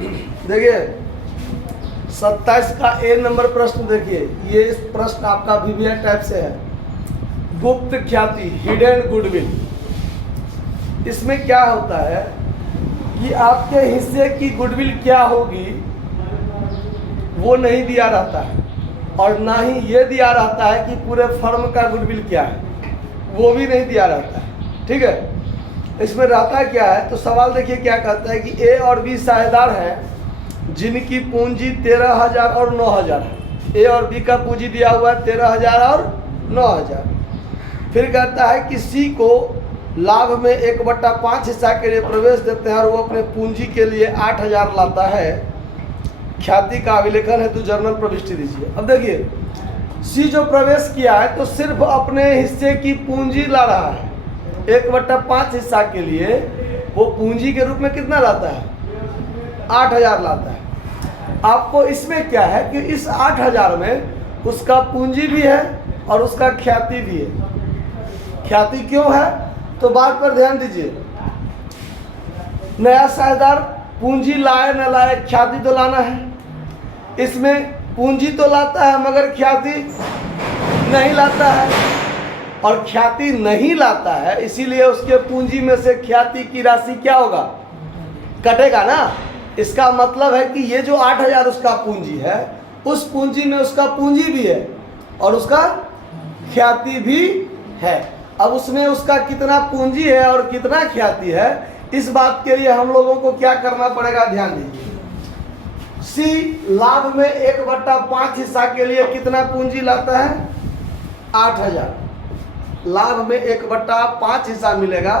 देखिए 27 का ए नंबर प्रश्न देखिए, ये इस प्रश्न आपका वीवीआई टाइप से है। गुप्त ख्याति, हिडन गुडविल। इसमें क्या होता है कि आपके हिस्से की गुडविल क्या होगी वो नहीं दिया रहता है, और ना ही ये दिया रहता है कि पूरे फर्म का गुडविल क्या है, वो भी नहीं दिया रहता है। ठीक है, इसमें रहता क्या है, तो सवाल देखिए क्या कहता है कि ए और बी साझेदार हैं जिनकी पूंजी 13,000 और 9,000 है। ए और बी का पूंजी दिया हुआ है 13,000 और 9,000। फिर कहता है कि सी को लाभ में 1/5 हिस्सा के लिए प्रवेश देते हैं और वो अपने पूंजी के लिए 8,000 लाता है। ख्याति का अभिलेखन है तो जर्नल प्रविष्टि दीजिए। अब देखिए सी जो प्रवेश किया है तो सिर्फ अपने हिस्से की पूंजी ला रहा है। 1/5 हिस्सा के लिए वो पूंजी के रूप में कितना लाता है, 8,000 लाता है। आपको इसमें क्या है कि इस 8,000 में उसका पूंजी भी है और उसका ख्याति भी है। ख्याति क्यों है तो बात पर ध्यान दीजिए। नया साझेदार पूंजी लाए न लाए, ख्याति तो लाना है। इसमें पूंजी तो लाता है मगर ख्याति नहीं लाता है, और ख्याति नहीं लाता है इसीलिए उसके पूंजी में से ख्याति की राशि क्या होगा, कटेगा ना। इसका मतलब है कि ये जो 8,000 उसका पूंजी है, उस पूंजी में उसका पूंजी भी है और उसका ख्याति भी है। अब उसमें उसका कितना पूंजी है और कितना ख्याति है, इस बात के लिए हम लोगों को क्या करना पड़ेगा, ध्यान दीजिए। सी लाभ में 1/5 हिस्सा के लिए कितना पूंजी लाता है, 8,000। लाभ में 1/5 हिस्सा मिलेगा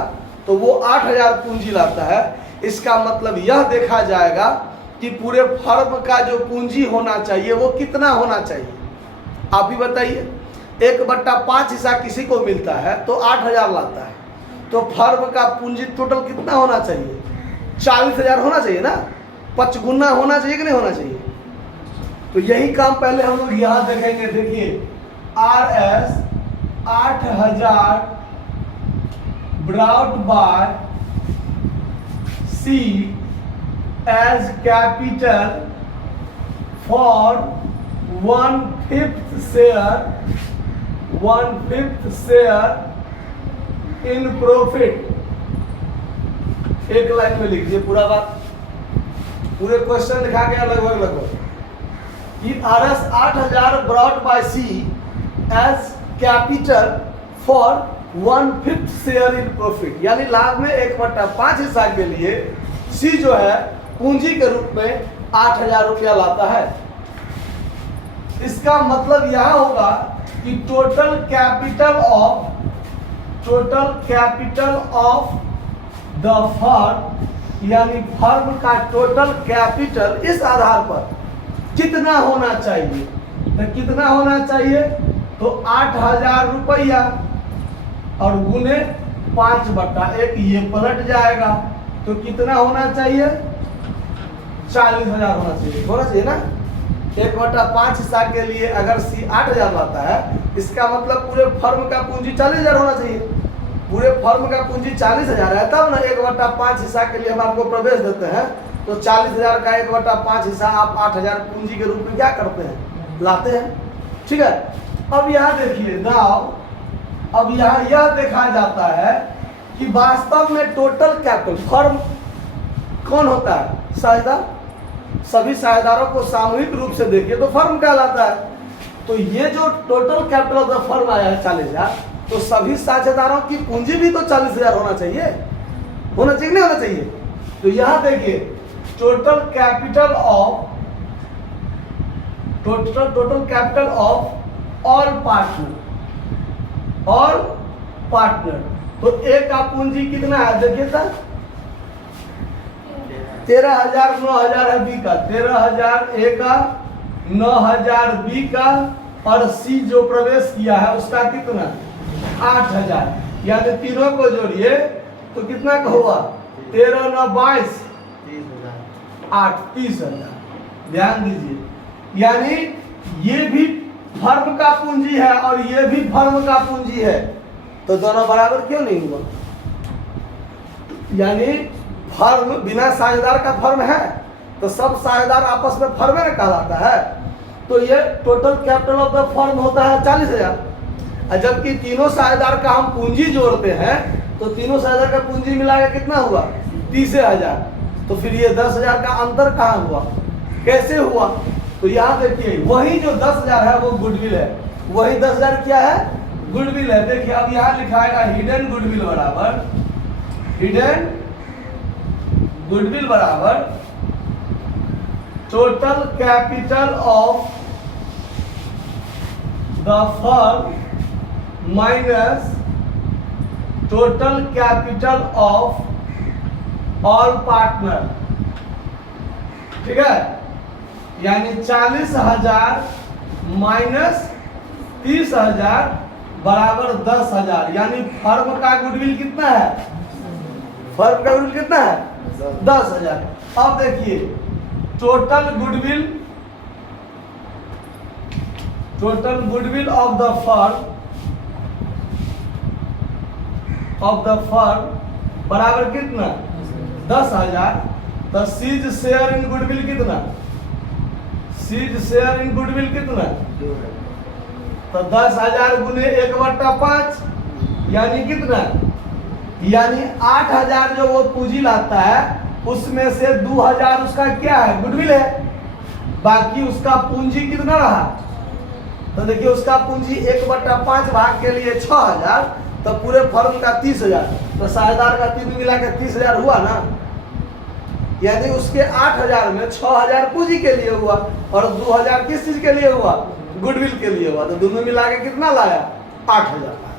तो वो 8,000 पूंजी लाता है। इसका मतलब यह देखा जाएगा कि पूरे फर्म का जो पूंजी होना चाहिए वो कितना होना चाहिए, आप ही बताइए। 1/5 हिस्सा किसी को मिलता है तो 8,000 लाता है, तो फर्म का पूंजी टोटल कितना होना चाहिए, 40,000 होना चाहिए ना, 55 होना चाहिए कि नहीं होना चाहिए। तो यही काम पहले हम लोग यहाँ देखेंगे। देखिए RS 8,000 brought by C as capital for 1/5 share in profit। एक लाइन में लिख दिए पूरा बात, पूरे क्वेश्चन लिखा गया लगभग कि RS 8,000 brought by C as capital for 1/5 share in profit, यानी लाभ में 1/5 हिस्सा के लिए सी जो है पूंजी के रूप में 8,000 रुपया लाता है। इसका मतलब यह होगा कि total capital of the firm, यानी फर्म का टोटल कैपिटल इस आधार पर कितना होना चाहिए, तो कितना होना चाहिए, तो 8,000 रुपया और गुने 5/1, ये पलट जाएगा तो कितना होना चाहिए, 40,000 होना चाहिए ना। 1/5 हिस्सा के लिए अगर सी 8,000 लाता है, इसका मतलब पूरे फर्म का पूंजी 40,000 होना चाहिए। पूरे फर्म का पूंजी 40,000 है, तब ना 1/5 हिस्सा के लिए हम आपको प्रवेश देते हैं, तो 40,000 का 1/5 हिस्सा आप 8,000 पूंजी के रूप में क्या करते हैं, लाते हैं। ठीक है, अब यहाँ देखिए नाउ, अब यहाँ यह देखा जाता है कि वास्तव में टोटल कैपिटल, फर्म कौन होता है, साझेदार। सभी साझेदारों को सामूहिक रूप से देखिए तो फर्म कहलाता है। तो ये जो total capital of the firm आया है 40,000, तो सभी साझेदारों की पूंजी भी तो 40,000 होना चाहिए नहीं होना चाहिए। तो यहाँ देखिए total capital of all partner, तो ए का पूंजी कितना है, देखिए सर 13,000, 9,000 है बी का, 13,000 ए का, 9,000 बी का, और सी जो प्रवेश किया है उसका कितना, 8,000। यानी तीनों को जोड़िए तो कितना का हुआ, 13 9 22, 8 30,000। ध्यान दीजिए, यानी ये भी फर्म का पूंजी है और ये भी फर्म का पूंजी है, तो दोनों बराबर क्यों नहीं हुआ। यानी फर्म बिना साझेदार का फर्म है, तो सब साझेदार आपस में फर्म में कहलाता है। तो ये total capital of the firm होता है 40,000। जबकि तीनों साझेदार का हम पूंजी जोड़ते हैं तो तीनों साझेदार का पूंजी मिला के कितना हुआ 30,000। तो फिर ये 10,000 का अंतर कहाँ हुआ, कैसे हुआ? तो यहाँ देखिए वही जो 10,000 है वो गुडविल है, वही 10,000 क्या है, गुडविल है। देखिए अब यहाँ लिखाएगा हिडन गुडविल बराबर, हिडन गुडविल बराबर total capital of the firm minus total capital of all partner. ठीक है, यानी 40,000 माइनस 30,000 बराबर 10,000। यानी फर्म का गुडविल कितना है, फर्म का गुडविल कितना है 10,000। अब देखिए total goodwill of the firm बराबर कितना 10,000। तो सीज शेयर इन गुडविल कितना, सीज शेयर इन गुडविल कितना, तो 10,000 गुने 1/5 यानी कितना, यानी 8,000 जो वो पूंजी लाता है उसमें से 2,000 उसका क्या है, गुडविल है। बाकी उसका पूंजी कितना रहा, तो देखिए उसका पूंजी 1/5 भाग के लिए 6,000, तो पूरे फर्म का 30,000, तो साझेदार का 3 मिला के 30,000 हुआ ना। यानी उसके 8,000 में 6,000 पूंजी के लिए हुआ और 2,000 किस चीज के लिए हुआ, गुडविल के लिए हुआ। तो दोनों मिला के कितना लाया 8,000 लाया।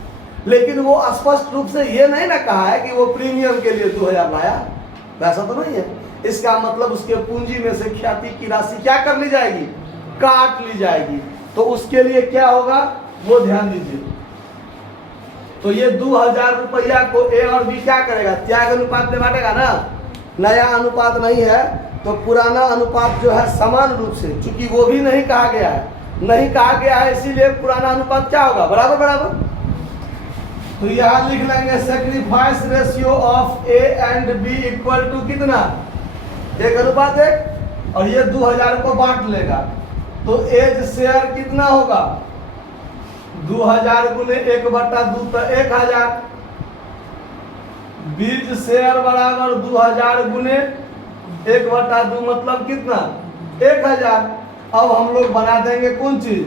लेकिन वो स्पष्ट रूप से ये नहीं ना कहा है कि वो प्रीमियम के लिए 2,000 लाया, वैसा तो नहीं है। इसका मतलब उसके पूंजी में से ख्याति की राशि क्या कर ली जाएगी, काट ली जाएगी। तो उसके लिए क्या होगा वो ध्यान दीजिए। तो ये 2,000 रुपया को ए और बी क्या करेगा, त्याग अनुपात में बांटेगा ना। नया अनुपात नहीं है तो पुराना अनुपात जो है समान रूप से, चूंकि वो भी नहीं कहा गया है, नहीं कहा गया है इसीलिए पुराना अनुपात क्या होगा, बराबर बराबर। तो यहाँ लिख लेंगे sacrifice ratio of A and B equal to कितना, 1:1, और ये 2,000 को बांट लेगा। तो एज शेयर कितना होगा 2,000 गुने 1/2 तो 1,000। बीज शेयर बराबर 2,000 गुने 1/2 मतलब कितना 1,000। अब हम लोग बना देंगे कौन चीज,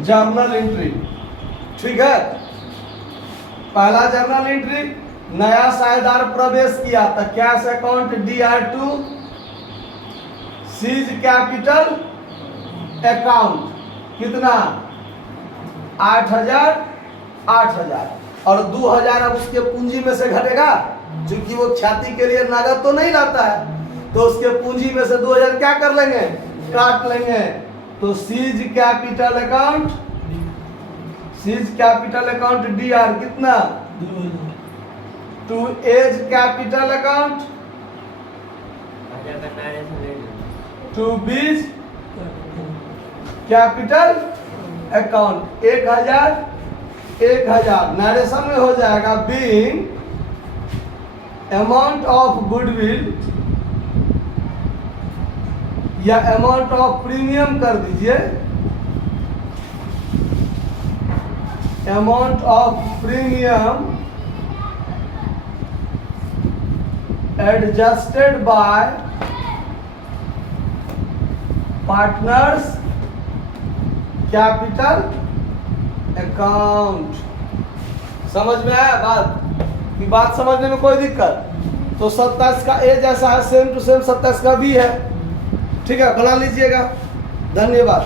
जर्नल एंट्री। ठीक है, पहला जर्नल एंट्री, नया साझेदार प्रवेश किया तो cash account DR2 seize capital account कितना 8,000 और 2,000 अब उसके पूंजी में से घटेगा, क्योंकि वो ख्याति के लिए नगद तो नहीं लाता है। तो उसके पूंजी में से 2,000 क्या कर लेंगे, काट लेंगे। तो सीज कैपिटल अकाउंट DR कितना to A's capital account to B's capital account 1,000 narration में हो जाएगा बीइंग अमाउंट ऑफ गुडविल या अमाउंट ऑफ प्रीमियम कर दीजिए, amount of premium adjusted by partners capital account. समझ में आया बात कि बात समझने में कोई दिक्कत? तो 27 का ए जैसा है सेम टू सेम 27 का भी है। ठीक है, बना लीजिएगा। धन्यवाद।